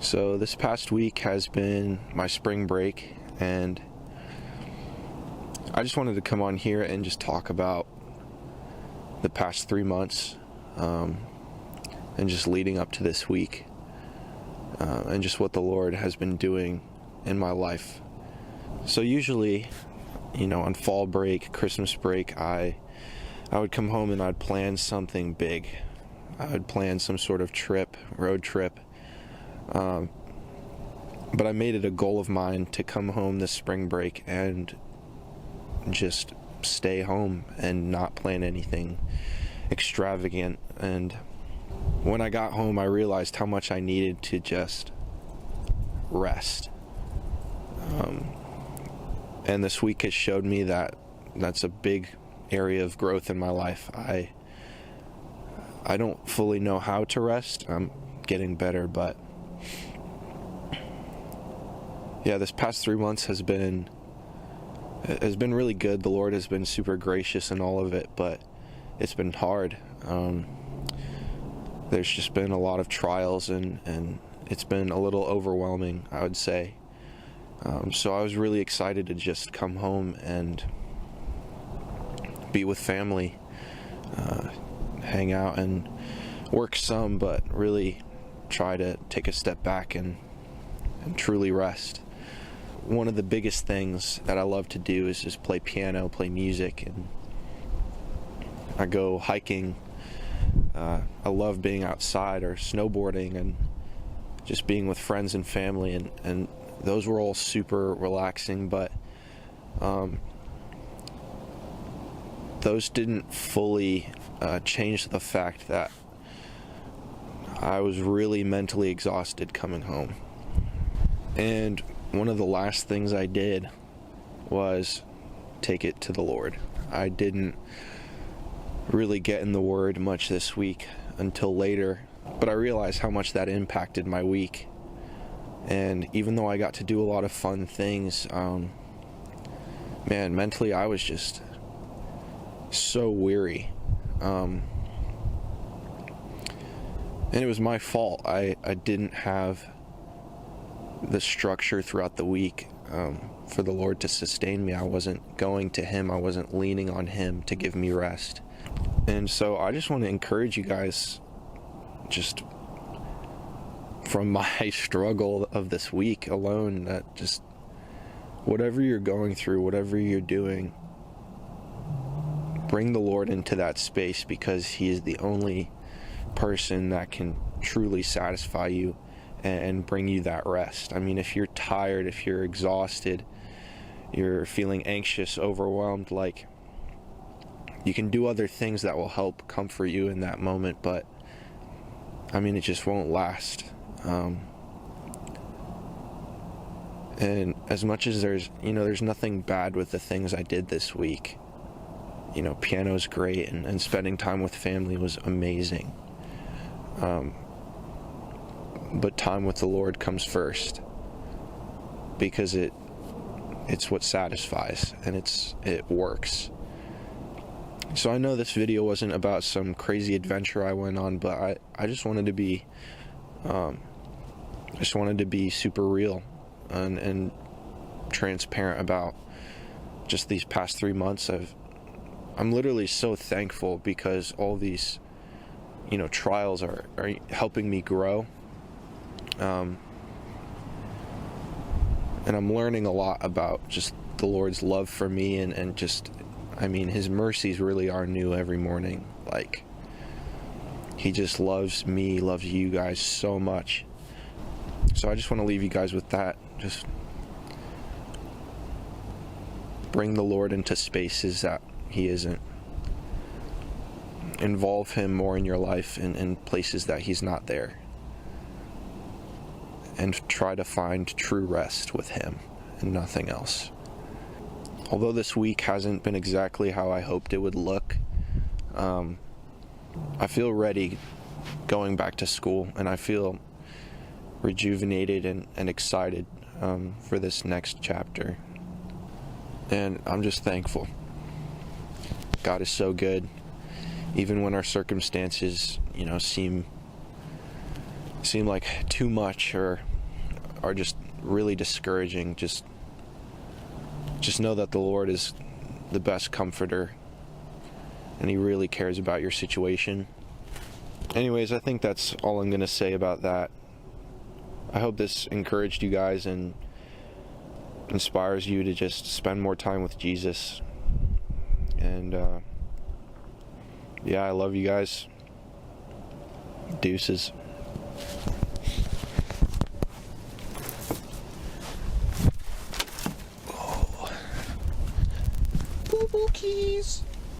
So this past week has been my spring break, and I just wanted to come on here and just talk about the past 3 months and just leading up to this week and just what the Lord has been doing in my life. So usually, on fall break, Christmas break, I would come home and I'd plan something big. I would plan some sort of trip, road trip. But I made it a goal of mine to come home this spring break and just stay home and not plan anything extravagant. And when I got home, I realized how much I needed to just rest. And this week has showed me that that's a big area of growth in my life. I don't fully know how to rest. I'm getting better, but yeah, this past 3 months has been really good. The Lord has been super gracious in all of it, but it's been hard. There's just been a lot of trials, and it's been a little overwhelming, I would say. So I was really excited to just come home and be with family, hang out and work some, but really try to take a step back and truly rest. One of the biggest things that I love to do is just play piano, play music, and I go hiking. I love being outside or snowboarding and just being with friends and family, and those were all super relaxing, but those didn't fully change the fact that I was really mentally exhausted coming home. And one of the last things I did was take it to the Lord. I didn't really get in the Word much this week until later, but I realized how much that impacted my week. And even though I got to do a lot of fun things, man, mentally I was just so weary. And it was my fault. I didn't have the structure throughout the week for the Lord to sustain me. I wasn't going to Him. I wasn't leaning on Him to give me rest. And so I just want to encourage you guys, just from my struggle of this week alone, that just whatever you're going through, whatever you're doing, bring the Lord into that space, because He is the only person that can truly satisfy you and bring you that rest. I mean, if you're tired, if you're exhausted, you're feeling anxious, overwhelmed, like, you can do other things that will help comfort you in that moment, but I mean, it just won't last. And as much as there's nothing bad with the things I did this week. Piano's great, and spending time with family was amazing. But time with the Lord comes first, because it's what satisfies, and it works. So I know this video wasn't about some crazy adventure I went on, but I just wanted to be super real and transparent about just these past 3 months. I'm literally so thankful, because all these trials are helping me grow, and I'm learning a lot about just the Lord's love for me, and just, I mean, His mercies really are new every morning. Like, He just loves me, loves you guys so much. So I just want to leave you guys with that. Just bring the Lord into spaces that He isn't. Involve Him more in your life, in places that He's not there. And try to find true rest with Him and nothing else. Although this week hasn't been exactly how I hoped it would look, I feel ready going back to school, and I feel rejuvenated and excited for this next chapter. And I'm just thankful. God is so good, even when our circumstances, seem like too much, or are just really discouraging. Just know that the Lord is the best comforter, and He really cares about your situation. Anyways, I think that's all I'm going to say about that. I hope this encouraged you guys and inspires you to just spend more time with Jesus. And yeah, I love you guys. Deuces. Oh. Boo boo keys.